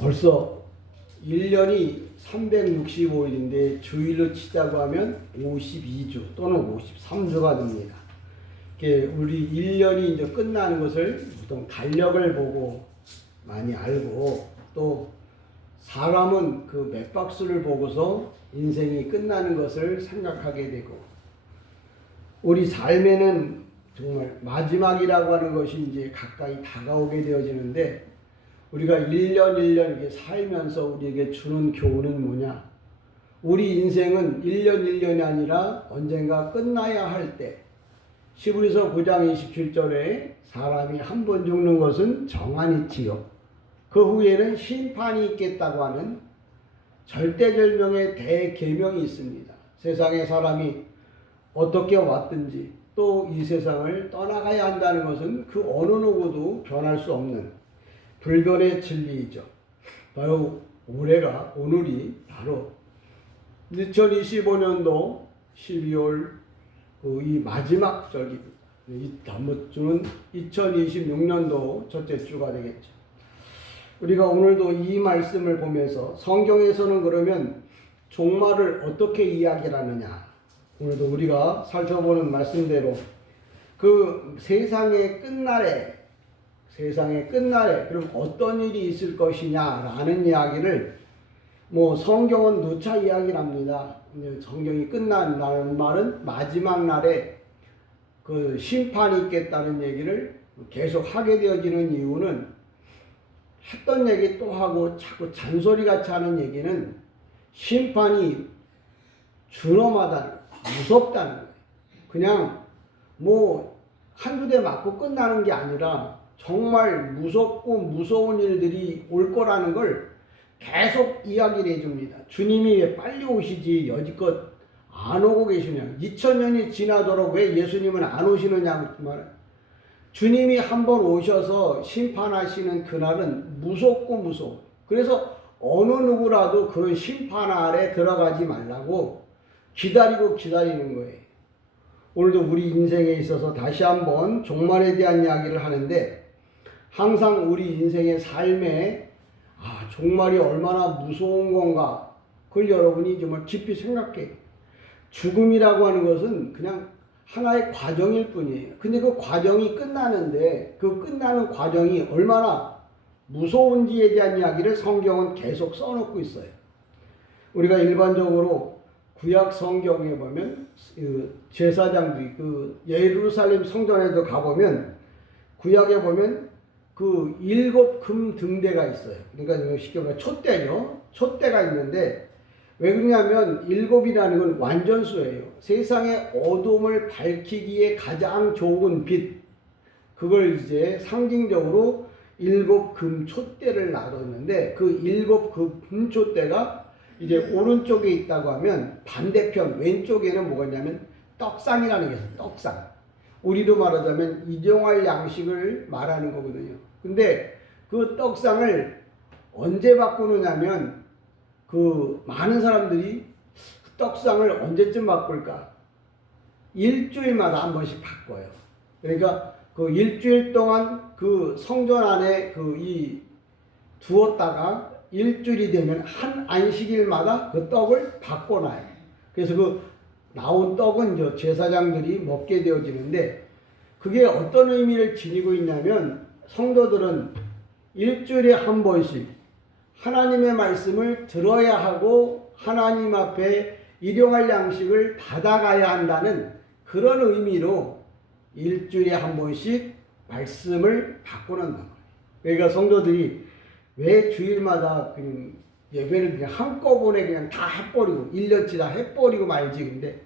벌써 1년이 365일인데 주일로 치자고 하면 52주 또는 53주가 됩니다. 우리 1년이 이제 끝나는 것을 보통 달력을 보고 많이 알고, 또 사람은 그 맥박수를 보고서 인생이 끝나는 것을 생각하게 되고, 우리 삶에는 정말 마지막이라고 하는 것이 이제 가까이 다가오게 되어지는데, 우리가 1년 1년 이렇게 살면서 우리에게 주는 교훈은 뭐냐? 우리 인생은 1년 1년이 아니라 언젠가 끝나야 할 때, 시브리서 9장 27절에 사람이 한 번 죽는 것은 정한이지요, 그 후에는 심판이 있겠다고 하는 절대절명의 대계명이 있습니다. 세상에 사람이 어떻게 왔든지 또 이 세상을 떠나가야 한다는 것은 그 어느 누구도 변할 수 없는 불변의 진리이죠. 바로 오늘이 바로 2025년도 12월 이 마지막 절기입니다. 다음 주는 2026년도 첫째 주가 되겠죠. 우리가 오늘도 이 말씀을 보면서 성경에서는 그러면 종말을 어떻게 이야기를 하느냐, 오늘도 우리가 살펴보는 말씀대로 그 세상의 끝날에 그럼 어떤 일이 있을 것이냐라는 이야기를 성경은 누차 이야기를 합니다. 성경이 끝난다는 말은 마지막 날에 그 심판이 있겠다는 얘기를 계속 하게 되어지는 이유는, 했던 얘기 또 하고 자꾸 잔소리같이 하는 얘기는 심판이 준엄하다는, 무섭다는 거예요. 그냥 한두 대 맞고 끝나는 게 아니라 정말 무섭고 무서운 일들이 올 거라는 걸 계속 이야기를 해줍니다. 주님이 왜 빨리 오시지 여지껏 안 오고 계시냐, 2000년이 지나도록 왜 예수님은 안 오시느냐고 말해요. 주님이 한번 오셔서 심판하시는 그날은 무섭고 무서워. 그래서 어느 누구라도 그런 심판 아래 들어가지 말라고 기다리는 거예요. 오늘도 우리 인생에 있어서 다시 한번 종말에 대한 이야기를 하는데, 항상 우리 인생의 삶에 종말이 얼마나 무서운 건가, 그걸 여러분이 정말 깊이 생각해요. 죽음이라고 하는 것은 그냥 하나의 과정일 뿐이에요. 근데 그 과정이 끝나는데 그 끝나는 과정이 얼마나 무서운지에 대한 이야기를 성경은 계속 써놓고 있어요. 우리가 일반적으로 구약 성경에 보면 제사장들이 예루살렘 성전에도 가보면 구약에 보면 그 7 금등대가 있어요. 그러니까 쉽게 말해 촛대죠. 촛대가 있는데, 왜 그러냐면 7이라는 건 완전수예요. 세상의 어둠을 밝히기에 가장 좋은 빛, 그걸 이제 상징적으로 7 금촛대를 놔뒀는데, 그 7 금촛대가 이제 오른쪽에 있다고 하면 반대편 왼쪽에는 뭐가 있냐면 떡상이라는 게 있어요. 떡상. 우리로 말하자면 일용할 양식을 말하는 거거든요. 근데 그 떡상을 언제 바꾸느냐면, 많은 사람들이 떡상을 언제쯤 바꿀까? 일주일마다 한 번씩 바꿔요. 그러니까 그 일주일 동안 그 성전 안에 두었다가 일주일이 되면 한 안식일마다 그 떡을 바꿔놔요. 그래서 그 나온 떡은 이제 제사장들이 먹게 되어지는데, 그게 어떤 의미를 지니고 있냐면, 성도들은 일주일에 한 번씩 하나님의 말씀을 들어야 하고 하나님 앞에 일용할 양식을 받아가야 한다는 그런 의미로 일주일에 한 번씩 말씀을 바꿔놓는다. 그러니까 성도들이 왜 주일마다 그냥 예배를 그냥 한꺼번에 그냥 다 해버리고 1년치 다 해버리고 말지, 근데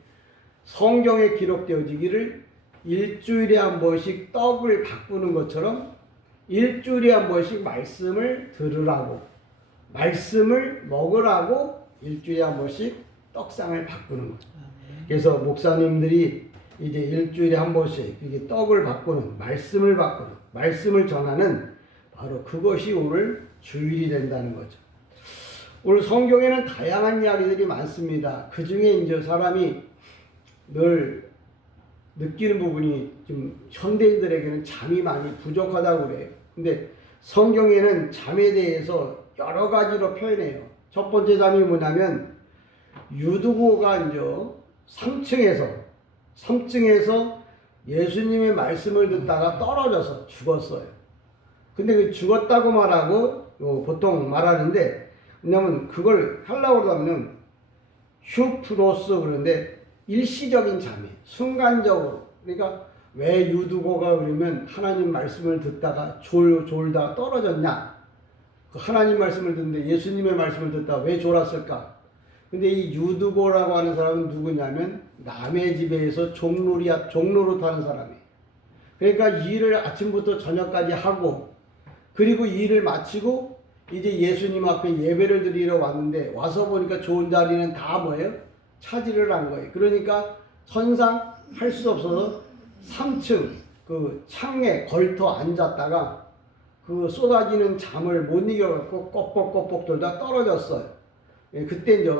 성경에 기록되어지기를 일주일에 한 번씩 떡을 바꾸는 것처럼 일주일에 한 번씩 말씀을 들으라고, 말씀을 먹으라고 일주일에 한 번씩 떡상을 바꾸는 거죠. 그래서 목사님들이 이제 일주일에 한 번씩 이게 떡을 바꾸는, 말씀을 바꾸는, 말씀을 전하는 바로 그것이 오늘 주일이 된다는 거죠. 오늘 성경에는 다양한 이야기들이 많습니다. 그 중에 이제 사람이 늘 느끼는 부분이 좀 현대인들에게는 잠이 많이 부족하다고 그래요. 근데 성경에는 잠에 대해서 여러 가지로 표현해요. 첫 번째 잠이 뭐냐면 유두고가 이제 3층에서 예수님의 말씀을 듣다가 떨어져서 죽었어요. 근데 그 죽었다고 말하고 보통 말하는데, 왜냐면 그걸 하려고 그러면 휴프로스 그러는데 일시적인 잠이에요. 순간적으로. 그러니까 왜 유두고가 그러면 하나님 말씀을 듣다가 졸다가 떨어졌냐? 그 하나님 말씀을 듣는데 예수님의 말씀을 듣다가 왜 졸았을까? 근데 이 유두고라고 하는 사람은 누구냐면 남의 집에서 종로로 타는 사람이에요. 그러니까 일을 아침부터 저녁까지 하고, 그리고 일을 마치고 이제 예수님 앞에 예배를 드리러 왔는데, 와서 보니까 좋은 자리는 다 뭐예요? 차지를 한 거예요. 그러니까 선상 할 수 없어서 3층 그 창에 걸터 앉았다가 그 쏟아지는 잠을 못 이겨갖고 꼬뻑꼬뻑 돌다 떨어졌어요. 그때 이제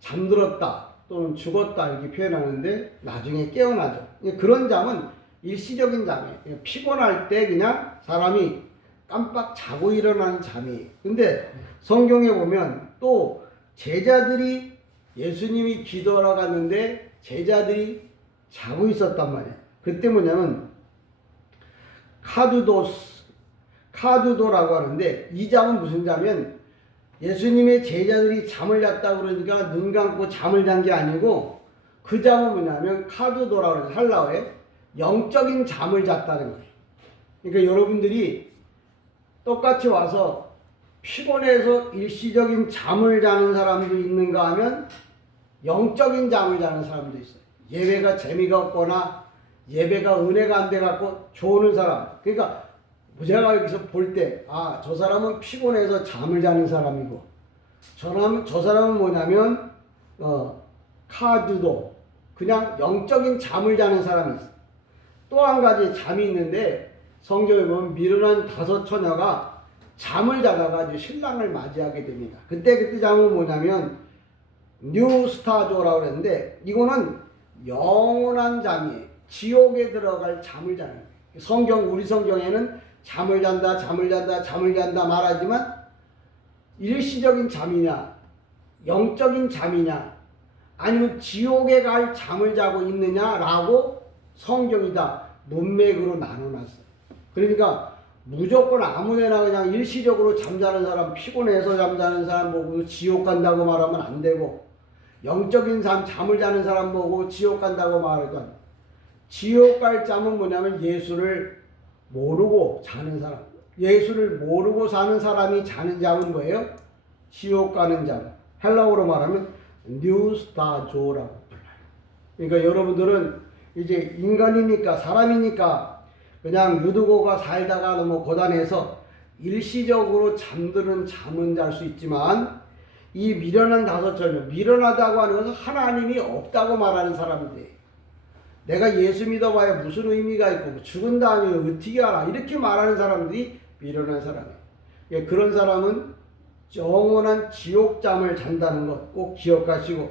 잠들었다 또는 죽었다 이렇게 표현하는데, 나중에 깨어나죠. 그런 잠은 일시적인 잠이에요. 피곤할 때 그냥 사람이 깜빡 자고 일어나는 잠이에요. 근데 성경에 보면 또 제자들이 예수님이 기도하러 갔는데 제자들이 자고 있었단 말이에요. 그때 뭐냐면 카두도라고 하는데, 이 잠은 무슨 잠이면 예수님의 제자들이 잠을 잤다 그러니까 눈 감고 잠을 잔 게 아니고, 그 잠은 뭐냐면 카두도라고 하는 할라어에 영적인 잠을 잤다는 거예요. 그러니까 여러분들이 똑같이 와서 피곤해서 일시적인 잠을 자는 사람도 있는가 하면 영적인 잠을 자는 사람도 있어요. 예배가 재미가 없거나 예배가 은혜가 안 돼갖고 조는 사람. 그러니까 제가 여기서 볼 때, 저 사람은 피곤해서 잠을 자는 사람이고, 저 사람은 뭐냐면 카드도 그냥 영적인 잠을 자는 사람이 있어요. 또 한 가지 잠이 있는데, 성경에 보면 미련한 5 처녀가 잠을 자다가 이제 신랑을 맞이하게 됩니다. 그때 잠은 뭐냐면 뉴스타조라고 그랬는데, 이거는 영원한 잠이에요. 지옥에 들어갈 잠을 자는 거예요. 우리 성경에는 잠을 잔다 말하지만, 일시적인 잠이냐, 영적인 잠이냐, 아니면 지옥에 갈 잠을 자고 있느냐라고 성경이 다 문맥으로 나눠놨어요. 그러니까 무조건 아무데나 그냥 일시적으로 잠자는 사람, 피곤해서 잠자는 사람 보고 지옥 간다고 말하면 안 되고, 영적인 잠을 자는 사람 보고 지옥 간다고 말하니까, 지옥 갈 잠은 뭐냐면 예수를 모르고 자는 사람, 예수를 모르고 사는 사람이 자는 잠은 뭐예요? 지옥 가는 잠. 헬라어로 말하면 뉴스타조라고 불러요. 그러니까 여러분들은 이제 인간이니까, 사람이니까 그냥 유두고가 살다가 너무 고단해서 일시적으로 잠드는 잠은 잘 수 있지만, 이 미련한 5 처녀, 미련하다고 하는 것은 하나님이 없다고 말하는 사람인데, 내가 예수 믿어봐야 무슨 의미가 있고 죽은 다음에 어떻게 알아, 이렇게 말하는 사람들이 미련한 사람이에요. 그런 사람은 영원한 지옥잠을 잔다는 것 꼭 기억하시고,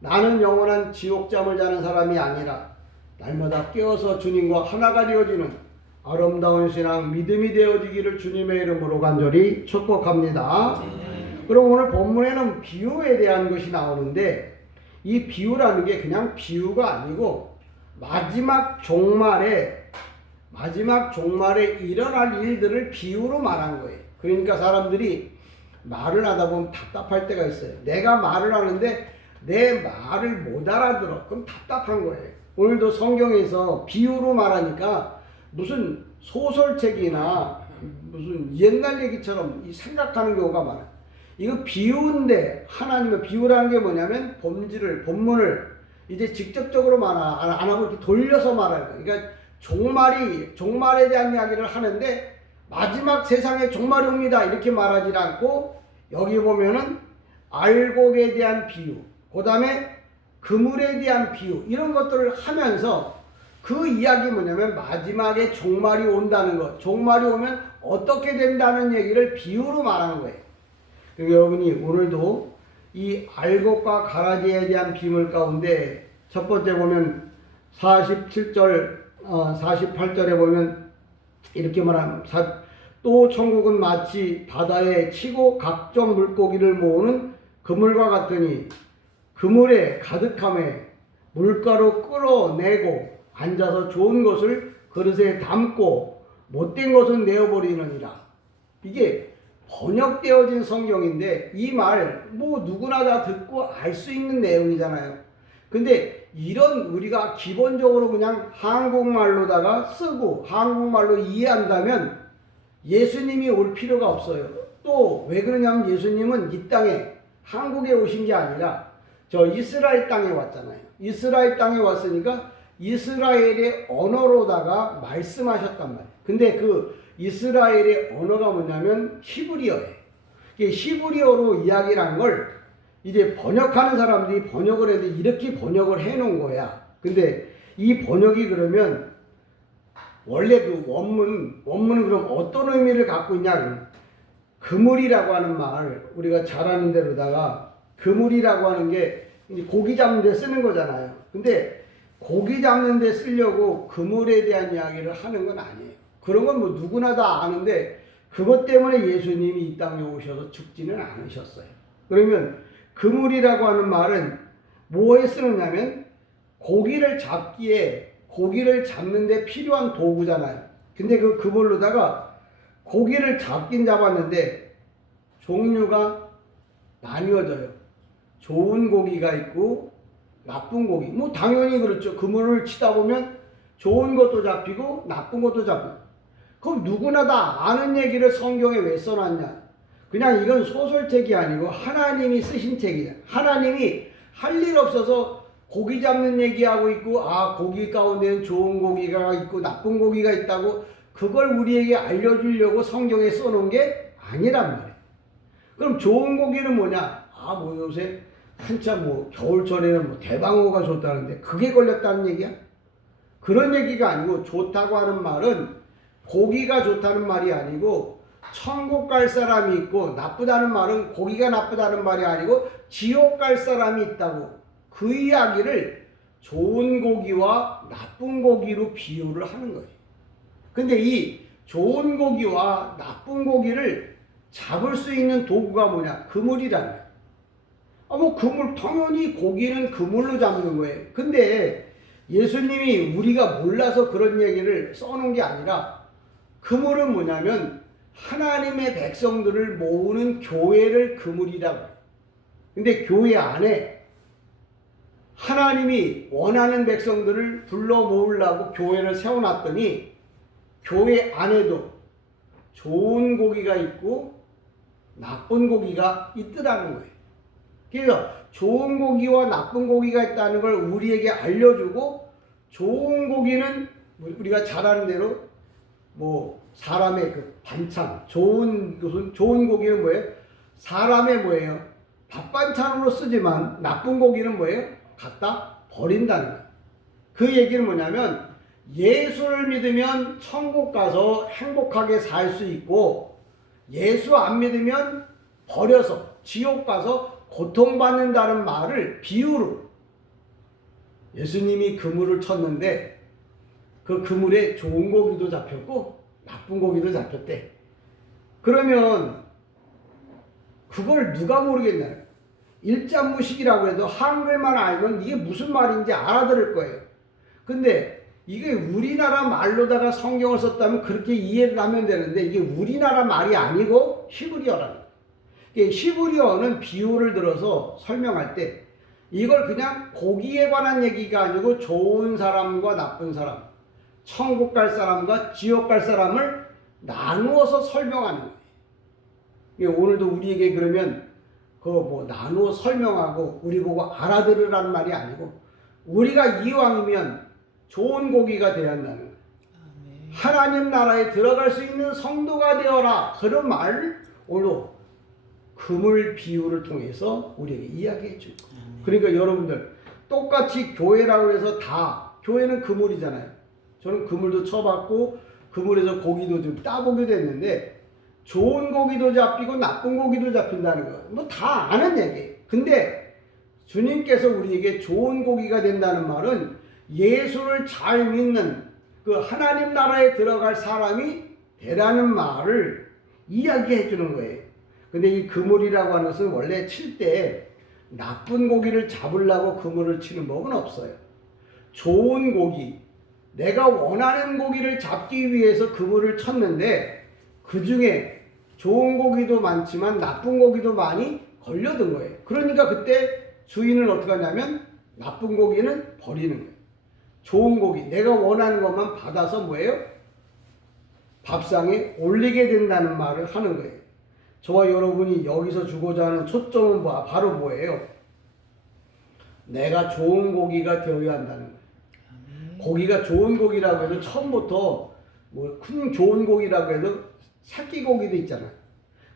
나는 영원한 지옥잠을 자는 사람이 아니라 날마다 깨어서 주님과 하나가 되어지는 아름다운 신앙, 믿음이 되어지기를 주님의 이름으로 간절히 축복합니다. 그럼 오늘 본문에는 비유에 대한 것이 나오는데, 이 비유라는 게 그냥 비유가 아니고 마지막 종말에 일어날 일들을 비유로 말한 거예요. 그러니까 사람들이 말을 하다 보면 답답할 때가 있어요. 내가 말을 하는데 내 말을 못 알아들어. 그럼 답답한 거예요. 오늘도 성경에서 비유로 말하니까 무슨 소설책이나 무슨 옛날 얘기처럼 생각하는 경우가 많아요. 이거 비유인데, 하나님의 비유라는 게 뭐냐면 본문을 이제 직접적으로 말 안 하고 이렇게 돌려서 말하는 거예요. 그러니까 종말에 대한 이야기를 하는데, 마지막 세상에 종말이 옵니다 이렇게 말하지 않고, 여기 보면은 알곡에 대한 비유, 그 다음에 그물에 대한 비유, 이런 것들을 하면서 그 이야기 뭐냐면 마지막에 종말이 온다는 것, 종말이 오면 어떻게 된다는 얘기를 비유로 말하는 거예요. 그러니까 여러분이 오늘도 이 알곡과 가라지에 대한 비밀 가운데 첫 번째 보면 47절, 48절에 보면 이렇게 말합니다. 또 천국은 마치 바다에 치고 각종 물고기를 모으는 그물과 같으니 그물에 가득함에 물가로 끌어내고 앉아서 좋은 것을 그릇에 담고 못된 것은 내어버리느니라. 이게 번역되어진 성경인데 이 말 뭐 누구나 다 듣고 알 수 있는 내용이잖아요. 근데 이런 우리가 기본적으로 그냥 한국말로다가 쓰고 한국말로 이해한다면 예수님이 올 필요가 없어요. 또 왜 그러냐면 예수님은 이 땅에 한국에 오신 게 아니라 저 이스라엘 땅에 왔잖아요. 이스라엘 땅에 왔으니까 이스라엘의 언어로다가 말씀하셨단 말이에요. 근데 그 이스라엘의 언어가 뭐냐면 히브리어예요. 히브리어로 이야기를 한 걸 이제 번역하는 사람들이 번역을 해도 이렇게 번역을 해 놓은 거야. 근데 이 번역이 그러면 원래 그 원문은 그럼 어떤 의미를 갖고 있냐? 그물이라고 하는 말, 우리가 잘 아는 대로다가 그물이라고 하는 게 고기 잡는 데 쓰는 거잖아요. 근데 고기 잡는 데 쓰려고 그물에 대한 이야기를 하는 건 아니에요. 그런 건 뭐 누구나 다 아는데 그것 때문에 예수님이 이 땅에 오셔서 죽지는 않으셨어요. 그러면 그물이라고 하는 말은 뭐에 쓰느냐면 고기를 잡기에 고기를 잡는 데 필요한 도구잖아요. 근데 그 그물로다가 고기를 잡긴 잡았는데 종류가 나뉘어져요. 좋은 고기가 있고 나쁜 고기. 뭐 당연히 그렇죠. 그물을 치다 보면 좋은 것도 잡히고 나쁜 것도 잡히고. 그럼 누구나 다 아는 얘기를 성경에 왜 써놨냐? 그냥 이건 소설책이 아니고 하나님이 쓰신 책이야. 하나님이 할 일 없어서 고기 잡는 얘기하고 있고 고기 가운데는 좋은 고기가 있고 나쁜 고기가 있다고 그걸 우리에게 알려주려고 성경에 써놓은 게 아니란 말이에요. 그럼 좋은 고기는 뭐냐? 뭐 요새 한참 뭐 겨울철에는 뭐 대방어가 좋다는데 그게 걸렸다는 얘기야? 그런 얘기가 아니고 좋다고 하는 말은 고기가 좋다는 말이 아니고 천국 갈 사람이 있고 나쁘다는 말은 고기가 나쁘다는 말이 아니고 지옥 갈 사람이 있다고 그 이야기를 좋은 고기와 나쁜 고기로 비유를 하는 거예요. 근데 이 좋은 고기와 나쁜 고기를 잡을 수 있는 도구가 뭐냐? 그물이라는 거예요. 뭐 그물 당연히 고기는 그물로 잡는 거예요. 근데 예수님이 우리가 몰라서 그런 얘기를 써놓은 게 아니라 그물은 뭐냐면 하나님의 백성들을 모으는 교회를 그물이라고 해요. 근데 교회 안에 하나님이 원하는 백성들을 불러 모으려고 교회를 세워놨더니 교회 안에도 좋은 고기가 있고 나쁜 고기가 있더라는 거예요. 그래서 좋은 고기와 나쁜 고기가 있다는 걸 우리에게 알려주고 좋은 고기는 우리가 잘 아는 대로 뭐 사람의 그 반찬 좋은 고기는 뭐예요? 사람의 뭐예요? 밥 반찬으로 쓰지만 나쁜 고기는 뭐예요? 갖다 버린다는 거예요. 그 얘기는 뭐냐면 예수를 믿으면 천국 가서 행복하게 살 수 있고 예수 안 믿으면 버려서 지옥 가서 고통받는다는 말을 비유로 예수님이 그물을 쳤는데 그 그물에 좋은 고기도 잡혔고 나쁜 고기도 잡혔대. 그러면 그걸 누가 모르겠나요? 일자무식이라고 해도 한글만 알면 이게 무슨 말인지 알아들을 거예요. 근데 이게 우리나라 말로다가 성경을 썼다면 그렇게 이해를 하면 되는데 이게 우리나라 말이 아니고 히브리어라는 거예요. 히브리어는 비유를 들어서 설명할 때 이걸 그냥 고기에 관한 얘기가 아니고 좋은 사람과 나쁜 사람, 천국 갈 사람과 지옥 갈 사람을 나누어서 설명하는 거예요. 오늘도 우리에게 그러면 뭐 나누어 설명하고 우리 보고 알아들으라는 말이 아니고 우리가 이왕이면 좋은 고기가 되어야 한다는 거예요. 하나님 나라에 들어갈 수 있는 성도가 되어라. 그런 말을 오늘 그물 비유를 통해서 우리에게 이야기해 줄 거예요. 그러니까 여러분들 똑같이 교회라고 해서 다 교회는 그물이잖아요. 저는 그물도 쳐봤고 그물에서 고기도 좀 따보기도 했는데 좋은 고기도 잡히고 나쁜 고기도 잡힌다는 거 뭐 다 아는 얘기예요. 근데 주님께서 우리에게 좋은 고기가 된다는 말은 예수를 잘 믿는 그 하나님 나라에 들어갈 사람이 되라는 말을 이야기해 주는 거예요. 근데 이 그물이라고 하는 것은 원래 칠 때 나쁜 고기를 잡으려고 그물을 치는 법은 없어요. 좋은 고기, 내가 원하는 고기를 잡기 위해서 그물을 쳤는데 그 중에 좋은 고기도 많지만 나쁜 고기도 많이 걸려든 거예요. 그러니까 그때 주인은 어떻게 하냐면 나쁜 고기는 버리는 거예요. 좋은 고기, 내가 원하는 것만 받아서 뭐예요? 밥상에 올리게 된다는 말을 하는 거예요. 저와 여러분이 여기서 주고자 하는 초점은 바로 뭐예요? 내가 좋은 고기가 되어야 한다는 거예요. 고기가 좋은 고기라고 해도 처음부터 뭐 큰 좋은 고기라고 해도 새끼 고기도 있잖아요.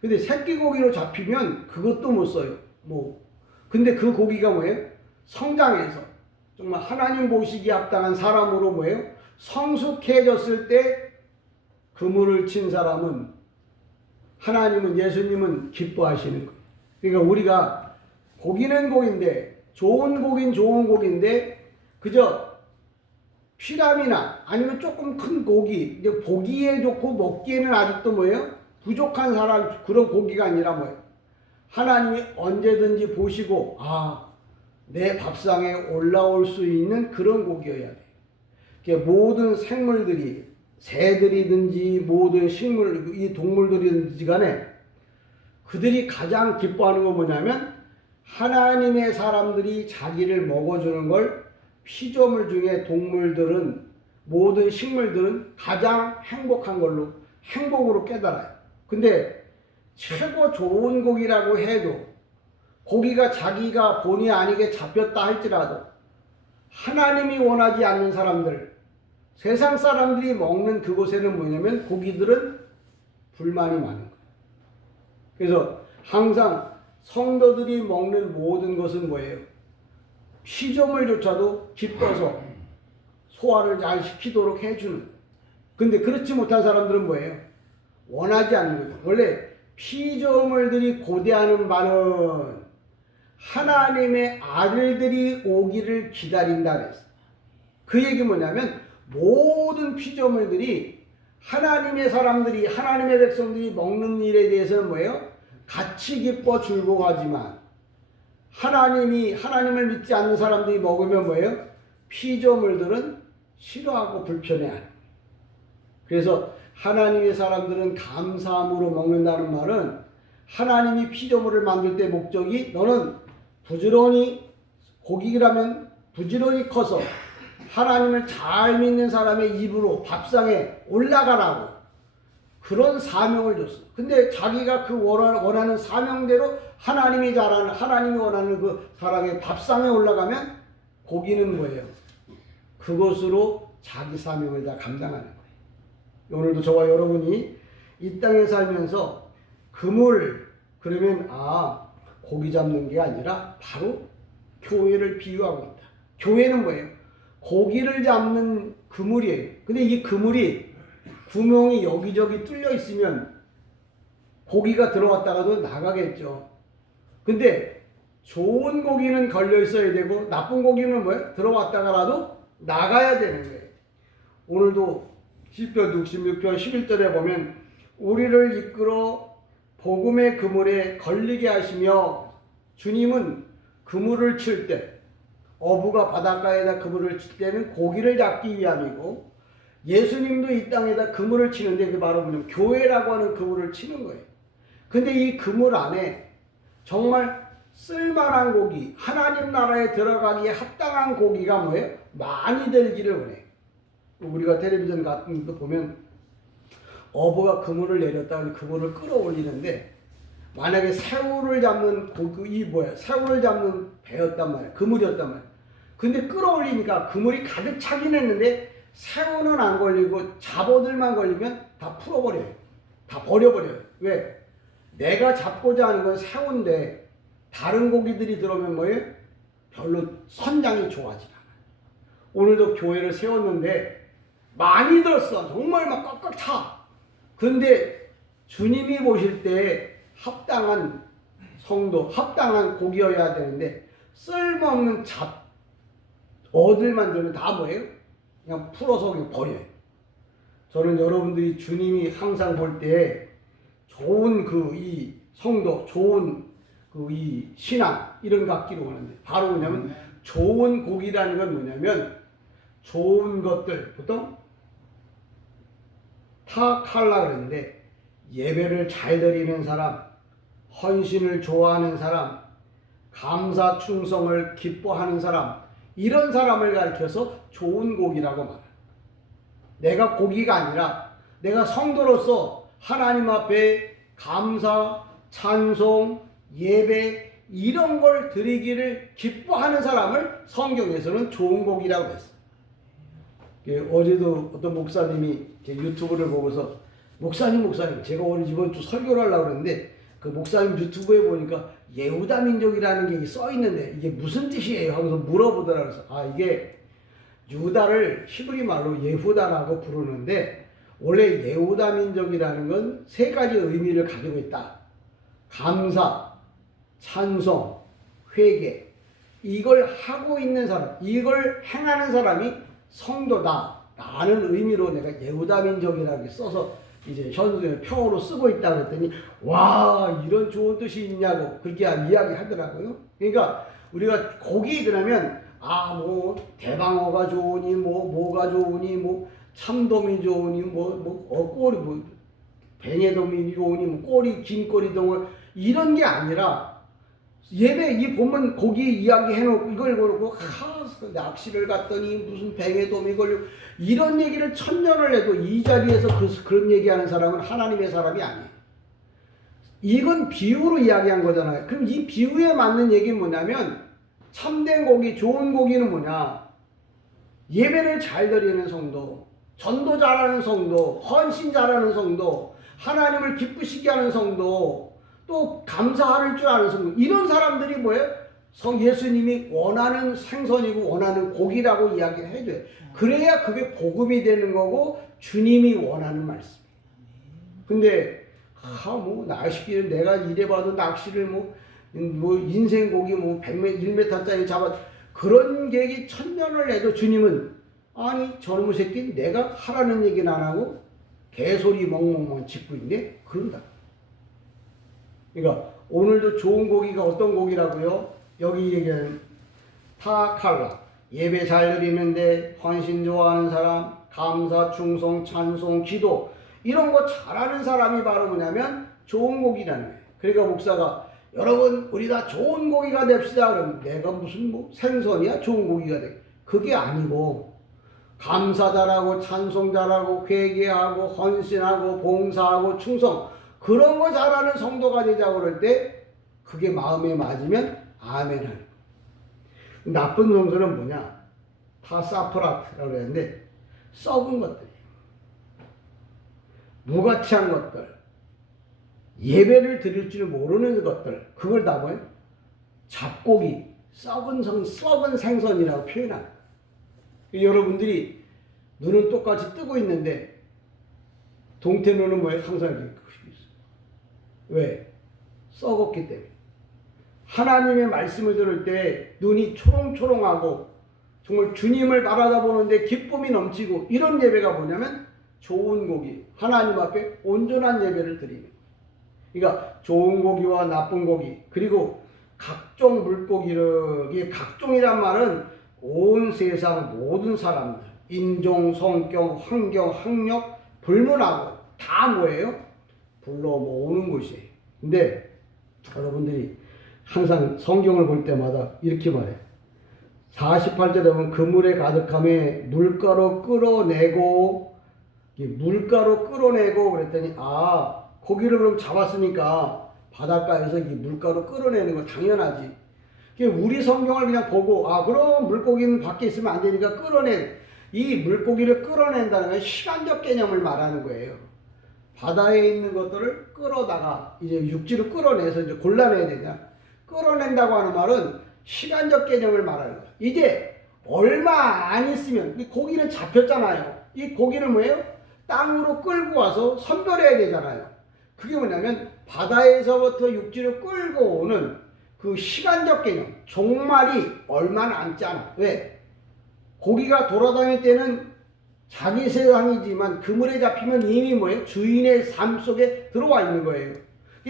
근데 새끼 고기로 잡히면 그것도 못 써요. 근데 그 고기가 뭐예요? 성장해서 정말 하나님 보시기에 합당한 사람으로 뭐예요? 성숙해졌을 때 그물을 친 사람은 하나님은, 예수님은 기뻐하시는 거예요. 그러니까 우리가 고기는 고기인데, 좋은 고기는 좋은 고기인데 그저 피람이나 아니면 조금 큰 고기, 이제 보기에 좋고 먹기에는 아직도 뭐예요? 부족한 사람, 그런 고기가 아니라 뭐예요? 하나님이 언제든지 보시고 내 밥상에 올라올 수 있는 그런 고기여야 돼요. 모든 생물들이, 새들이든지 모든 식물, 이 동물들이든지 간에 그들이 가장 기뻐하는 건 뭐냐면 하나님의 사람들이 자기를 먹어주는 걸 피조물 중에 동물들은, 모든 식물들은 가장 행복한 걸로, 행복으로 깨달아요. 근데 최고 좋은 고기라고 해도 고기가 자기가 본의 아니게 잡혔다 할지라도 하나님이 원하지 않는 사람들, 세상 사람들이 먹는 그곳에는 뭐냐면 고기들은 불만이 많은 거예요. 그래서 항상 성도들이 먹는 모든 것은 뭐예요? 피조물조차도 기뻐서 소화를 잘 시키도록 해주는. 근데 그렇지 못한 사람들은 뭐예요? 원하지 않는 거예요. 원래 피조물들이 고대하는 바는 하나님의 아들들이 오기를 기다린다 그랬어요. 그 얘기 뭐냐면 모든 피조물들이 하나님의 사람들이, 하나님의 백성들이 먹는 일에 대해서는 뭐예요? 같이 기뻐 즐거워하지만 하나님을 믿지 않는 사람들이 먹으면 뭐예요? 피조물들은 싫어하고 불편해하는. 그래서 하나님의 사람들은 감사함으로 먹는다는 말은 하나님이 피조물을 만들 때 목적이 너는 부지런히, 고기라면 부지런히 커서 하나님을 잘 믿는 사람의 입으로 밥상에 올라가라고 그런 사명을 줬어. 근데 자기가 그 원하는 사명대로 하나님이 원하는 그 사람의 밥상에 올라가면 고기는 뭐예요? 그것으로 자기 사명을 다 감당하는 거예요. 오늘도 저와 여러분이 이 땅에 살면서 그물, 그러면 고기 잡는 게 아니라 바로 교회를 비유하고 있다. 교회는 뭐예요? 고기를 잡는 그물이에요. 근데 이 그물이 구멍이 여기저기 뚫려 있으면 고기가 들어왔다가도 나가겠죠. 근데 좋은 고기는 걸려 있어야 되고 나쁜 고기는 뭐예요? 들어왔다가라도 나가야 되는 거예요. 오늘도 시편 66편 11절에 보면 우리를 이끌어 복음의 그물에 걸리게 하시며, 주님은 그물을 칠 때, 어부가 바닷가에다 그물을 칠 때는 고기를 잡기 위함이고, 예수님도 이 땅에다 그물을 치는데 그게 바로 뭐냐면 교회라고 하는 그물을 치는 거예요. 근데 이 그물 안에 정말 쓸만한 고기, 하나님 나라에 들어가기에 합당한 고기가 뭐예요? 많이 들기를 원해요. 우리가 텔레비전 같은 거 보면 어부가 그물을 내렸다가 그물을 끌어올리는데, 만약에 새우를 잡는 새우를 잡는 배였단 말이야. 그물이었단 말이야. 근데 끌어올리니까 그물이 가득 차긴 했는데 새우는 안 걸리고 잡어들만 걸리면 다 풀어버려요. 다 버려버려요. 왜? 내가 잡고자 하는 건 새우인데 다른 고기들이 들어오면 뭐예요? 별로 선장이 좋아지지 않아요. 오늘도 교회를 세웠는데 많이 들었어. 정말 막 꽉꽉 차. 근데 주님이 보실 때 합당한 성도, 합당한 고기여야 되는데 쓸모없는 어들만 들면 다 뭐예요? 그냥 풀어서 그냥 버려요. 저는 여러분들이 주님이 항상 볼 때 좋은 그 이 성도, 좋은 그 이 신앙 이런 거 갖기로 하는데 바로 뭐냐면 좋은 곡이라는 건 뭐냐면 좋은 것들 보통 타칼라 그러는데 예배를 잘 드리는 사람, 헌신을 좋아하는 사람, 감사 충성을 기뻐하는 사람 이런 사람을 가리켜서 좋은 곡이라고 말해요. 내가 곡이가 아니라 내가 성도로서 하나님 앞에 감사, 찬송, 예배 이런 걸 드리기를 기뻐하는 사람을 성경에서는 좋은 곡이라고 했어요. 어제도 어떤 목사님이 제 유튜브를 보고서 목사님 제가 오늘 이번 주 설교를 하려고 그랬는데 그 목사님 유튜브에 보니까 예후다 민족이라는 게 써 있는데 이게 무슨 뜻이에요? 하면서 물어보더라고요. 그래서 이게 유다를 히브리 말로 예후다라고 부르는데 원래 예후다 민족이라는 건 세 가지 의미를 가지고 있다. 감사, 찬송, 회개 이걸 하고 있는 사람, 이걸 행하는 사람이 성도다라는 의미로 내가 예후다 민족이라고 써서 이제 현수의 평어로 쓰고 있다 그랬더니 와 이런 좋은 뜻이 있냐고 그렇게 이야기하더라고요. 그러니까 우리가 곡이 그러면 뭐 대방어가 좋으니 뭐가 좋으니 뭐 참돔이 좋으니 꼬리 뱅에돔이 좋으니 꼬리 긴 꼬리 동을 이런 게 아니라 예배 이 보면 고기 이야기 해놓고 이걸 걸고 낚시를 갔더니 무슨 뱅에돔이 걸려 이런 얘기를 천년을 해도 이 자리에서 그런 얘기하는 사람은 하나님의 사람이 아니에요. 이건 비유로 이야기한 거잖아요. 그럼 이 비유에 맞는 얘기는 뭐냐면 참된 고기, 좋은 고기는 뭐냐? 예배를 잘 드리는 성도, 전도 잘하는 성도, 헌신 잘하는 성도, 하나님을 기쁘시게 하는 성도, 또 감사할 줄 아는 성도 이런 사람들이 뭐예요? 예수님이 원하는 생선이고 원하는 고기라고 이야기를 해줘요. 그래야 그게 복음이 되는 거고 주님이 원하는 말씀이에요. 근데 낚시기를 내가 이래봐도 낚시를 인생 고기 1m짜리 잡아 그런 계획이 천년을 해도 주님은 저놈의 새끼 내가 하라는 얘기는 안 하고 개소리 멍멍멍 짚고 있네? 그런다. 그러니까 오늘도 좋은 고기가 어떤 고기라고요? 여기 얘기하는 타칼라 예배 잘 드리는데 헌신 좋아하는 사람, 감사, 충성, 찬송, 기도 이런 거 잘하는 사람이 바로 뭐냐면 좋은 고기라는 거예요. 그러니까 목사가 여러분 우리 다 좋은 고기가 됩시다. 그러면 내가 무슨 생선이야? 좋은 고기가 돼. 그게 아니고 감사 잘하고 찬송 잘하고 회개하고 헌신하고 봉사하고 충성 그런 거 잘하는 성도가 되자고 그럴 때 그게 마음에 맞으면 아멘 하는 거예요. 나쁜 성도는 뭐냐? 타사프라트라고 그랬는데 썩은 것들이에요. 무가치한 것들, 예배를 드릴 줄 모르는 것들, 그걸 다 뭐예요? 잡고기, 썩은 생선이라고 표현합니다. 여러분들이 눈은 똑같이 뜨고 있는데 동태눈은 뭐예요? 항상 이렇게 있어요. 왜? 썩었기 때문에. 하나님의 말씀을 들을 때 눈이 초롱초롱하고 정말 주님을 바라다보는데 기쁨이 넘치고 이런 예배가 뭐냐면 좋은 고기, 하나님 앞에 온전한 예배를 드리는 거예요. 그러니까 좋은 고기와 나쁜 고기 그리고 각종 물고기를 이 각종이란 말은 온 세상 모든 사람들 인종, 성격, 환경, 학력 불문하고 다 뭐예요? 불러 모으는 곳이에요. 근데 여러분들이 항상 성경을 볼 때마다 이렇게 말해요. 48절 되면 그물에 가득함에 물가로 끌어내고 그랬더니 고기를 그럼 잡았으니까 바닷가에서 이 물가로 끌어내는 건 당연하지. 우리 성경을 그냥 보고 그럼 물고기는 밖에 있으면 안 되니까 이 물고기를 끌어낸다는 건 시간적 개념을 말하는 거예요. 바다에 있는 것들을 끌어다가 이제 육지로 끌어내서 이제 골라내야 되냐. 끌어낸다고 하는 말은 시간적 개념을 말하는 거예요. 이제 얼마 안 있으면 이 고기는 잡혔잖아요. 이 고기를 뭐예요? 땅으로 끌고 와서 선별해야 되잖아요. 그게 뭐냐면 바다에서부터 육지로 끌고 오는 그 시간적 개념, 종말이 얼마 남지 않아. 왜? 고기가 돌아다닐 때는 자기 세상이지만 그물에 잡히면 이미 뭐예요? 주인의 삶 속에 들어와 있는 거예요.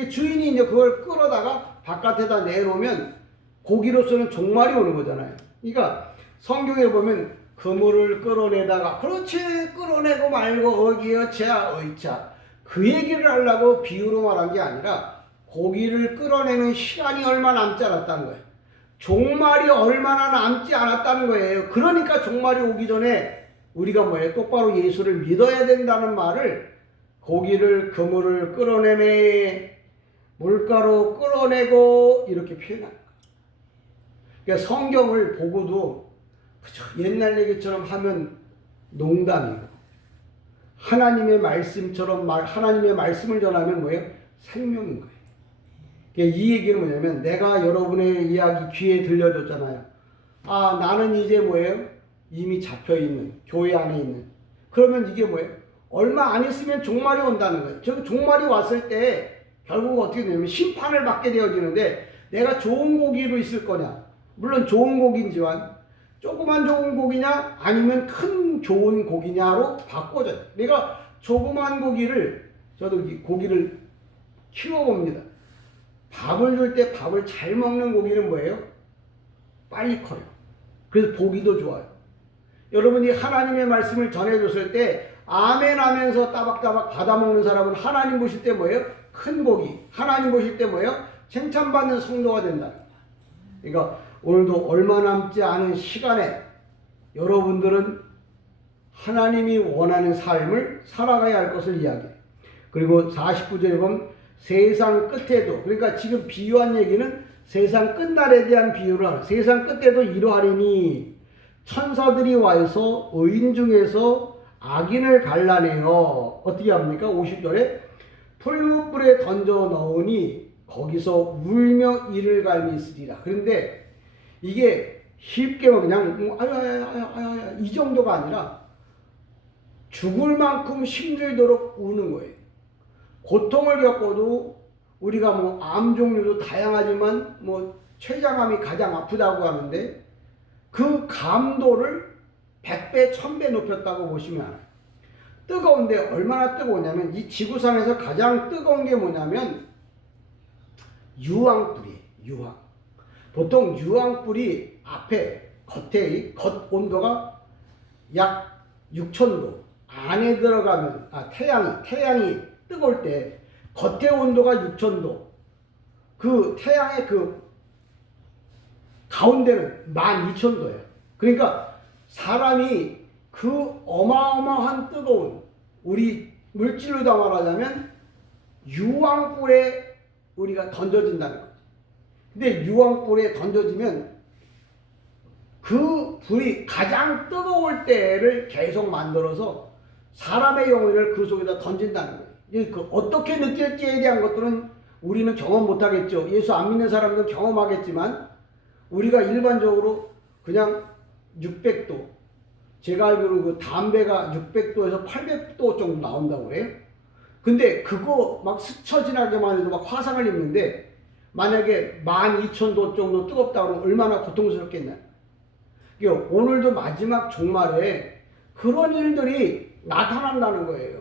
주인이 이제 그걸 끌어다가 바깥에다 내놓으면 고기로서는 종말이 오는 거잖아요. 그러니까 성경에 보면 그물을 끌어내다가 그렇지 끌어내고 말고 어기어차 어이차 그 얘기를 하려고 비유로 말한 게 아니라 고기를 끌어내는 시간이 얼마 남지 않았다는 거예요. 종말이 얼마나 남지 않았다는 거예요. 그러니까 종말이 오기 전에 우리가 뭐예요? 똑바로 예수를 믿어야 된다는 말을 고기를 그물을 끌어내매 물가로 끌어내고 이렇게 표현합니다. 그러니까 성경을 보고도 그저 옛날 얘기처럼 하면 농담이고 하나님의 말씀처럼 하나님의 말씀을 전하면 뭐예요? 생명인 거예요. 그러니까 이 얘기는 뭐냐면 내가 여러분의 이야기 귀에 들려줬잖아요. 아 나는 이제 뭐예요? 이미 잡혀있는 교회 안에 있는 그러면 이게 뭐예요? 얼마 안 있으면 종말이 온다는 거예요. 저 종말이 왔을 때 결국 어떻게 되냐면 심판을 받게 되어지는데 내가 좋은 고기로 있을 거냐? 물론 좋은 고기지만 조그만 좋은 고기냐 아니면 큰 좋은 고기냐로 바꿔줘요. 내가 조그만 고기를 저도 고기를 키워봅니다. 밥을 줄 때 밥을 잘 먹는 고기는 뭐예요? 빨리 커요. 그래서 보기도 좋아요. 여러분이 하나님의 말씀을 전해줬을 때 아멘 하면서 따박따박 받아먹는 사람은 하나님 보실 때 뭐예요? 큰 고기. 하나님 보실 때 뭐예요? 칭찬받는 성도가 된다. 그러니까 오늘도 얼마 남지 않은 시간에 여러분들은 하나님이 원하는 삶을 살아가야 할 것을 이야기해요. 그리고 49절에 보면 세상 끝에도 그러니까 지금 비유한 얘기는 세상 끝날에 대한 비유를 하는 세상 끝에도 이러하리니 천사들이 와서 의인 중에서 악인을 갈라내어 어떻게 합니까? 50절에 풀무불에 던져 넣으니 거기서 울며 이를 갈미 있으리라. 그런데 이게 쉽게 그냥 아야야야야야 이 정도가 아니라 죽을 만큼 힘들도록 우는 거예요. 고통을 겪어도 우리가 뭐 암 종류도 다양하지만 뭐 췌장암이 가장 아프다고 하는데 그 감도를 100배, 1000배 높였다고 보시면 알아요. 뜨거운데 얼마나 뜨거우냐면 이 지구상에서 가장 뜨거운 게 뭐냐면 유황불이에요. 유황. 보통 유황불이 앞에 겉에 겉 온도가 약 6000도 안에 들어가면 태양이 뜨거울 때 겉의 온도가 6000도 그 태양의 그 가운데는 12000도예요. 그러니까 사람이 그 어마어마한 뜨거운 우리 물질로 다 말하자면 유황불에 우리가 던져진다는 거죠. 근데 유황불에 던져지면 그 불이 가장 뜨거울 때를 계속 만들어서 사람의 영혼을 그 속에다 던진다는 거예요. 그 어떻게 느낄지에 대한 것들은 우리는 경험 못하겠죠. 예수 안 믿는 사람들은 경험하겠지만 우리가 일반적으로 그냥 600도 제가 알기로 그 담배가 600도에서 800도 정도 나온다고 그래요. 근데 그거 막 스쳐 지나게만 해도 막 화상을 입는데 만약에 12000도 정도 뜨겁다 그러면 얼마나 고통스럽겠나요? 오늘도 마지막 종말에 그런 일들이 나타난다는 거예요.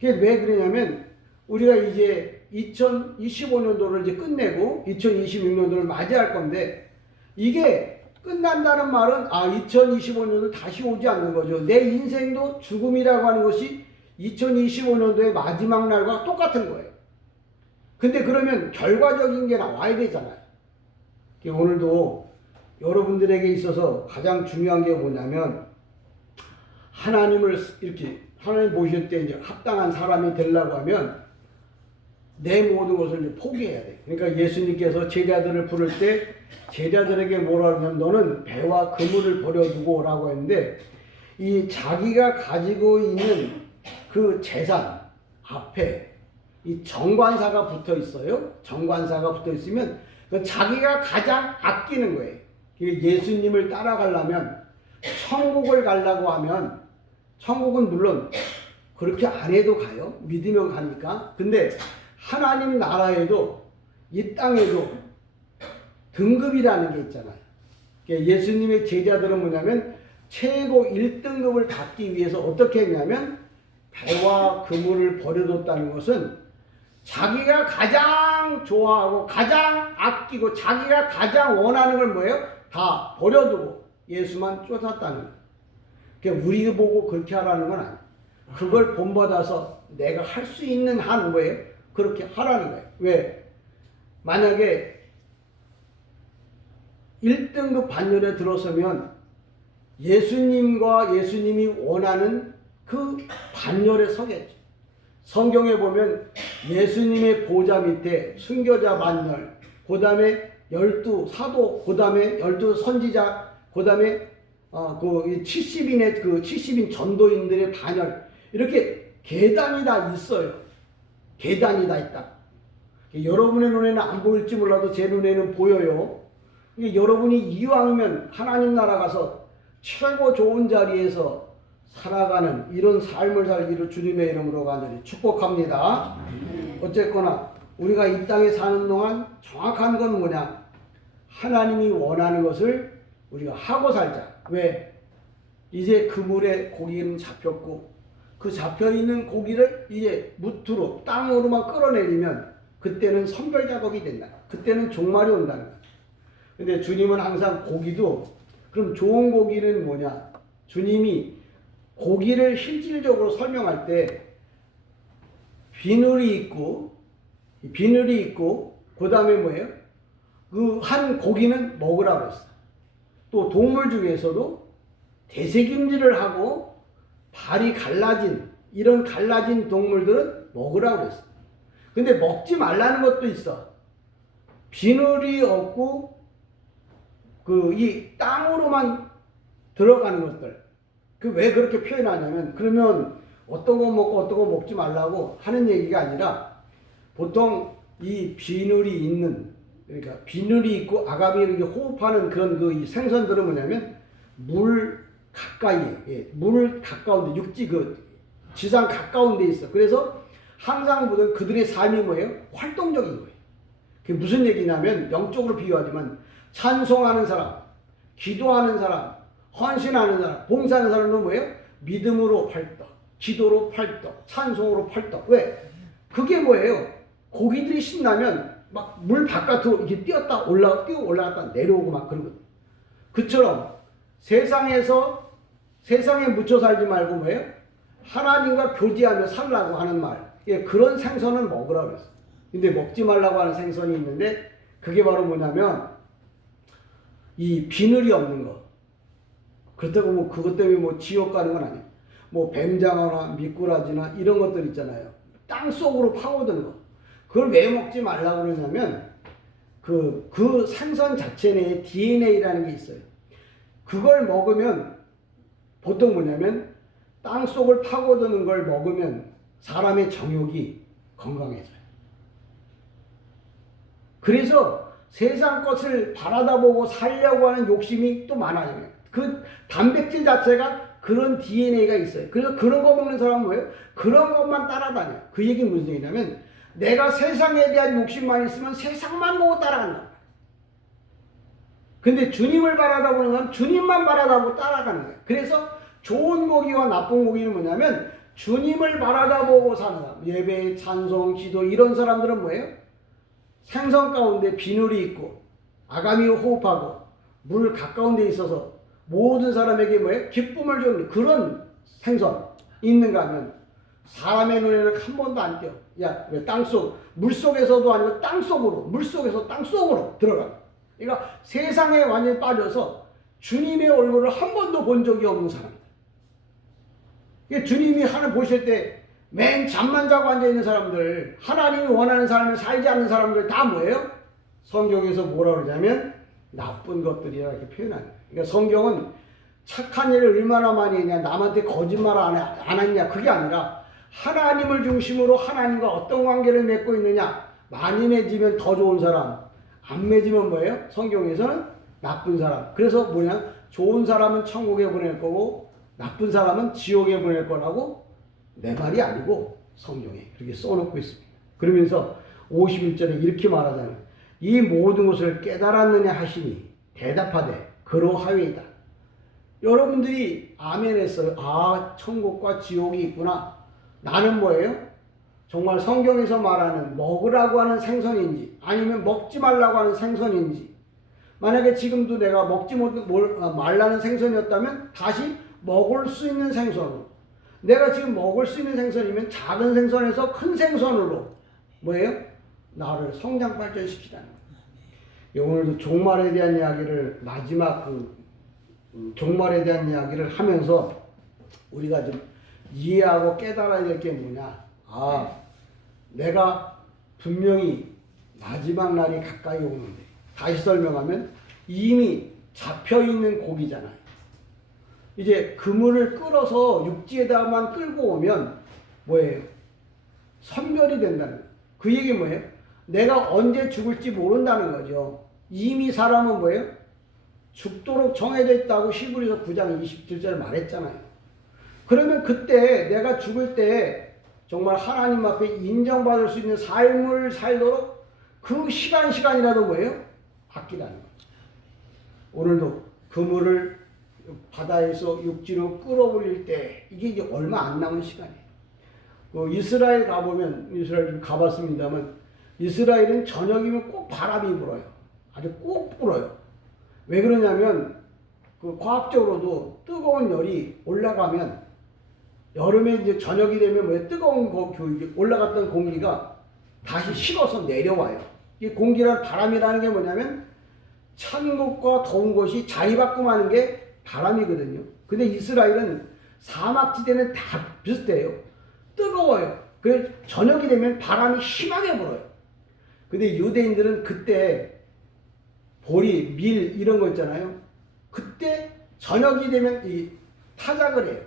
그게 왜 그러냐면 우리가 이제 2025년도를 이제 끝내고 2026년도를 맞이할 건데 이게 끝난다는 말은 2025년도 다시 오지 않는 거죠. 내 인생도 죽음이라고 하는 것이 2025년도의 마지막 날과 똑같은 거예요. 근데 그러면 결과적인 게 나와야 되잖아요. 오늘도 여러분들에게 있어서 가장 중요한 게 뭐냐면 하나님을 이렇게 하나님 보실 때 이제 합당한 사람이 되려고 하면 내 모든 것을 이제 포기해야 돼. 그러니까 예수님께서 제자들을 부를 때 제자들에게 뭐라 하냐면 너는 배와 그물을 버려두고 오라고 했는데 이 자기가 가지고 있는 그 재산 앞에 이 정관사가 붙어 있어요. 정관사가 붙어 있으면 그 자기가 가장 아끼는 거예요. 예수님을 따라가려면 천국을 가려고 하면 천국은 물론 그렇게 안 해도 가요. 믿으면 가니까. 근데 하나님 나라에도 이 땅에도 등급이라는 게 있잖아요. 예수님의 제자들은 뭐냐면 최고 1등급을 받기 위해서 어떻게 했냐면 배와 그물을 버려뒀다는 것은 자기가 가장 좋아하고 가장 아끼고 자기가 가장 원하는 걸 뭐예요? 다 버려두고 예수만 쫓았다는 거예요. 그러니까 우리 보고 그렇게 하라는 건 아니에요. 그걸 본받아서 내가 할 수 있는 한 뭐예요? 그렇게 하라는 거예요. 왜? 만약에 1등급 반열에 들어서면 예수님과 예수님이 원하는 그 반열에 서겠죠. 성경에 보면 예수님의 보좌 밑에 순교자 반열, 그 다음에 12사도, 그 다음에 12선지자, 그 다음에 그 70인의 그 70인 전도인들의 반열, 이렇게 계단이 다 있어요. 계단이 다 있다. 여러분의 눈에는 안 보일지 몰라도 제 눈에는 보여요. 여러분이 이왕이면 하나님 나라 가서 최고 좋은 자리에서 살아가는 이런 삶을 살기를 주님의 이름으로 간절히 축복합니다. 어쨌거나 우리가 이 땅에 사는 동안 정확한 건 뭐냐? 하나님이 원하는 것을 우리가 하고 살자. 왜? 이제 그물에 고기는 잡혔고 그 잡혀있는 고기를 이제 무트로 땅으로만 끌어내리면 그때는 선별 작업이 된다. 그때는 종말이 온다는 거예요. 근데 주님은 항상 고기도, 그럼 좋은 고기는 뭐냐? 주님이 고기를 실질적으로 설명할 때 비늘이 있고 그 다음에 뭐예요? 그 한 고기는 먹으라고 했어. 또 동물 중에서도 되새김질을 하고 발이 갈라진 이런 갈라진 동물들은 먹으라고 했어. 근데 먹지 말라는 것도 있어. 비늘이 없고 이 땅으로만 들어가는 것들. 왜 그렇게 표현하냐면, 그러면 어떤 거 먹고 어떤 거 먹지 말라고 하는 얘기가 아니라, 보통 이 비늘이 있는, 그러니까 비늘이 있고 아가미를 이렇게 호흡하는 그런 이 생선들은 뭐냐면 물 가까이에, 물 가까운데, 육지 지상 가까운 데 있어. 그래서 항상 보면 그들의 삶이 뭐예요? 활동적인 거예요. 그게 무슨 얘기냐면, 영적으로 비유하지만 찬송하는 사람, 기도하는 사람, 헌신하는 사람, 봉사하는 사람은 뭐예요? 믿음으로 팔떡, 기도로 팔떡, 찬송으로 팔떡. 왜? 그게 뭐예요? 고기들이 신나면 막 물 바깥으로 이렇게 뛰어 올라갔다 내려오고 막 그러거든요. 그처럼 세상에 묻혀 살지 말고 뭐예요? 하나님과 교제하며 살라고 하는 말. 그런 생선을 먹으라고 그랬어요. 근데 먹지 말라고 하는 생선이 있는데, 그게 바로 뭐냐면 이 비늘이 없는 거. 그렇다고 그것 때문에 지옥 가는 건 아니에요. 뱀장어나 미꾸라지나 이런 것들 있잖아요. 땅 속으로 파고드는 거. 그걸 왜 먹지 말라고 그러냐면, 그 생선 자체 내에 DNA라는 게 있어요. 그걸 먹으면 보통 뭐냐면, 땅 속을 파고드는 걸 먹으면 사람의 정욕이 건강해져요. 그래서 세상 것을 바라다 보고 살려고 하는 욕심이 또 많아져요. 그 단백질 자체가 그런 DNA가 있어요. 그래서 그런 거 먹는 사람은 뭐예요? 그런 것만 따라다녀요. 그 얘기는 무슨 얘기냐면, 내가 세상에 대한 욕심만 있으면 세상만 보고 따라간다. 근데 주님을 바라다 보는 사람은 주님만 바라다 보고 따라가는 거예요. 그래서 좋은 고기와 나쁜 고기는 뭐냐면, 주님을 바라다 보고 사는 사람, 예배, 찬송, 기도, 이런 사람들은 뭐예요? 생선 가운데 비늘이 있고 아가미 호흡하고 물 가까운 데 있어서 모든 사람에게 뭐예요? 기쁨을 주는 그런 생선 있는가 하면, 사람의 눈에는 한 번도 안 띄어. 왜 땅속, 물속에서도 아니고 땅속으로, 물속에서 땅속으로 들어가. 그러니까 세상에 완전히 빠져서 주님의 얼굴을 한 번도 본 적이 없는 사람들. 주님이 하늘 보실 때 맨 잠만 자고 앉아있는 사람들, 하나님이 원하는 삶을 살지 않는 사람들 다 뭐예요? 성경에서 뭐라 그러냐면 나쁜 것들이라 이렇게 표현하는 거예요. 그러니까 성경은 착한 일을 얼마나 많이 했냐, 남한테 거짓말 안 했냐, 그게 아니라 하나님을 중심으로 하나님과 어떤 관계를 맺고 있느냐. 많이 맺으면 더 좋은 사람, 안 맺으면 뭐예요? 성경에서는 나쁜 사람. 그래서 뭐냐? 좋은 사람은 천국에 보낼 거고 나쁜 사람은 지옥에 보낼 거라고 내 말이 아니고 성경에 그렇게 써놓고 있습니다. 그러면서 51절에 이렇게 말하잖아요. 이 모든 것을 깨달았느냐 하시니 대답하되 그러하외이다. 여러분들이 아멘 했어요. 아, 천국과 지옥이 있구나. 나는 뭐예요? 정말 성경에서 말하는 먹으라고 하는 생선인지 아니면 먹지 말라고 하는 생선인지, 만약에 지금도 내가 먹지 말라는 생선이었다면 다시 먹을 수 있는 생선으로, 내가 지금 먹을 수 있는 생선이면 작은 생선에서 큰 생선으로 뭐예요? 나를 성장 발전시키다는 거예요. 오늘도 종말에 대한 이야기를, 마지막 종말에 대한 이야기를 하면서 우리가 좀 이해하고 깨달아야 될 게 뭐냐. 아, 내가 분명히 마지막 날이 가까이 오는데, 다시 설명하면 이미 잡혀있는 고기잖아요. 이제 그물을 끌어서 육지에다만 끌고 오면 뭐예요? 선별이 된다는 거예요. 그 얘기 뭐예요? 내가 언제 죽을지 모른다는 거죠. 이미 사람은 뭐예요? 죽도록 정해져 있다고 히브리서 9장 27절 말했잖아요. 그러면 그때 내가 죽을 때 정말 하나님 앞에 인정받을 수 있는 삶을 살도록 그 시간이라도 뭐예요? 아끼다는 거죠. 오늘도 그물을 바다에서 육지로 끌어올릴 때 이게 이제 얼마 안 남은 시간이에요. 이스라엘 가보면, 이스라엘 좀 가봤습니다만, 이스라엘은 저녁이면 꼭 바람이 불어요. 아주 꼭 불어요. 왜 그러냐면 과학적으로도 뜨거운 열이 올라가면, 여름에 이제 저녁이 되면 뭐예요? 뜨거운 올라갔던 공기가 다시 식어서 내려와요. 이 공기랑 바람이라는 게 뭐냐면 찬 곳과 더운 곳이 자리바꿈하는 게 바람이거든요. 근데 이스라엘은 사막지대는 다 비슷해요. 뜨거워요. 그래서 저녁이 되면 바람이 심하게 불어요. 근데 유대인들은 그때 보리, 밀 이런 거 있잖아요. 그때 저녁이 되면 이 타작을 해요.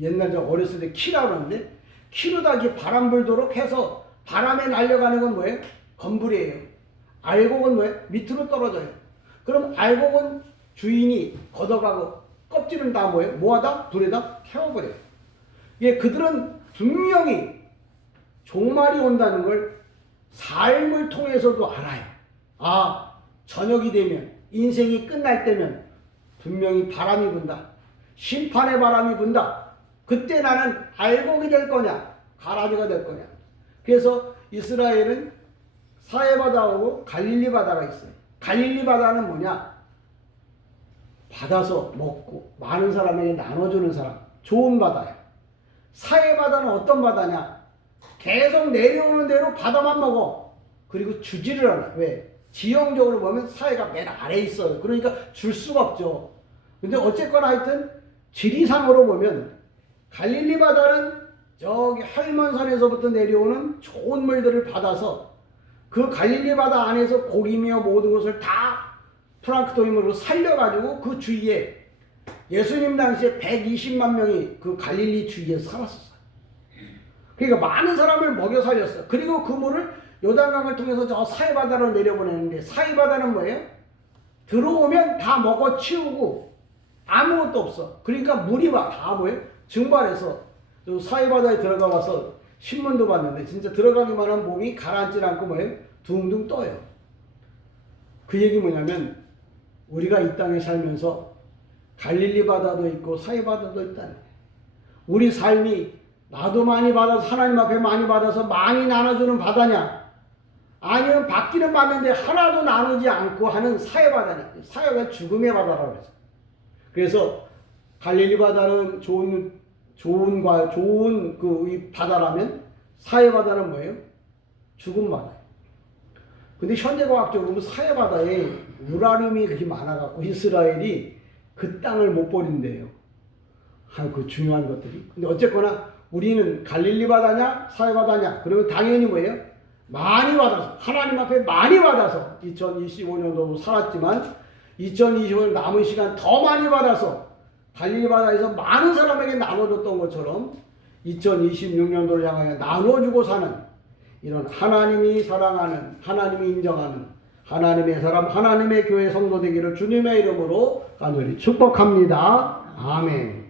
옛날 저 어렸을 때 키라고 하는데, 키로다 이렇게 바람 불도록 해서 바람에 날려가는 건 뭐예요? 건불이에요. 알곡은 뭐예요? 밑으로 떨어져요. 그럼 알곡은 주인이 걷어가고 껍질은 다 뭐예요? 뭐하다? 불에다 태워버려요. 예, 그들은 분명히 종말이 온다는 걸 삶을 통해서도 알아요. 아, 저녁이 되면, 인생이 끝날 때면 분명히 바람이 분다. 심판의 바람이 분다. 그때 나는 알곡이 될 거냐, 가라지가 될 거냐. 그래서 이스라엘은 사해바다하고 갈릴리 바다가 있어요. 갈릴리 바다는 뭐냐? 받아서 먹고 많은 사람에게 나눠주는 사람, 좋은 바다예요. 사해바다는 어떤 바다냐? 계속 내려오는 대로 바다만 먹어. 그리고 주지를 않아. 왜? 지형적으로 보면 사해가 맨 아래에 있어요. 그러니까 줄 수가 없죠. 근데 어쨌거나 하여튼 지리상으로 보면 갈릴리 바다는 저기 할몬산에서부터 내려오는 좋은 물들을 받아서 그 갈릴리 바다 안에서 고기며 모든 것을 다 플랑크톤으로 살려가지고 그 주위에, 예수님 당시에 120만 명이 그 갈릴리 주위에 살았었어요. 그러니까 많은 사람을 먹여 살렸어요. 그리고 그 물을 요단강을 통해서 저 사해바다로 내려보내는데, 사해바다는 뭐예요? 들어오면 다 먹어 치우고 아무것도 없어. 그러니까 물이 다 뭐예요? 증발해서 사해바다에 들어가 봐서 신문도 봤는데 진짜 들어가기만 한 몸이 가라앉지 않고 뭐예요? 둥둥 떠요. 그 얘기 뭐냐면 우리가 이 땅에 살면서 갈릴리 바다도 있고 사해바다도 있다는 거예요. 우리 삶이 나도 많이 받아서, 하나님 앞에 많이 받아서 많이 나눠주는 바다냐, 아니면 받기는 받는데 하나도 나누지 않고 하는 사해바다냐. 사해가 죽음의 바다라고 그러죠. 그래서 갈릴리 바다는 좋은 이 바다라면 사해바다는 뭐예요? 죽은 바다예요. 근데 현대과학적으로 사해바다에 우라늄이 그렇게 많아갖고 이스라엘이 그 땅을 못 버린대요. 그 중요한 것들이. 근데 어쨌거나 우리는 갈릴리 바다냐 사해바다냐, 그러면 당연히 뭐예요? 많이 받아서, 하나님 앞에 많이 받아서 2025년도 살았지만 2025년 남은 시간 더 많이 받아서 갈릴리 바다에서 많은 사람에게 나눠줬던 것처럼 2026년도를 향하여 나눠주고 사는, 이런 하나님이 사랑하는, 하나님이 인정하는 하나님의 사람, 하나님의 교회 성도 되기를 주님의 이름으로 간절히 축복합니다. 아멘.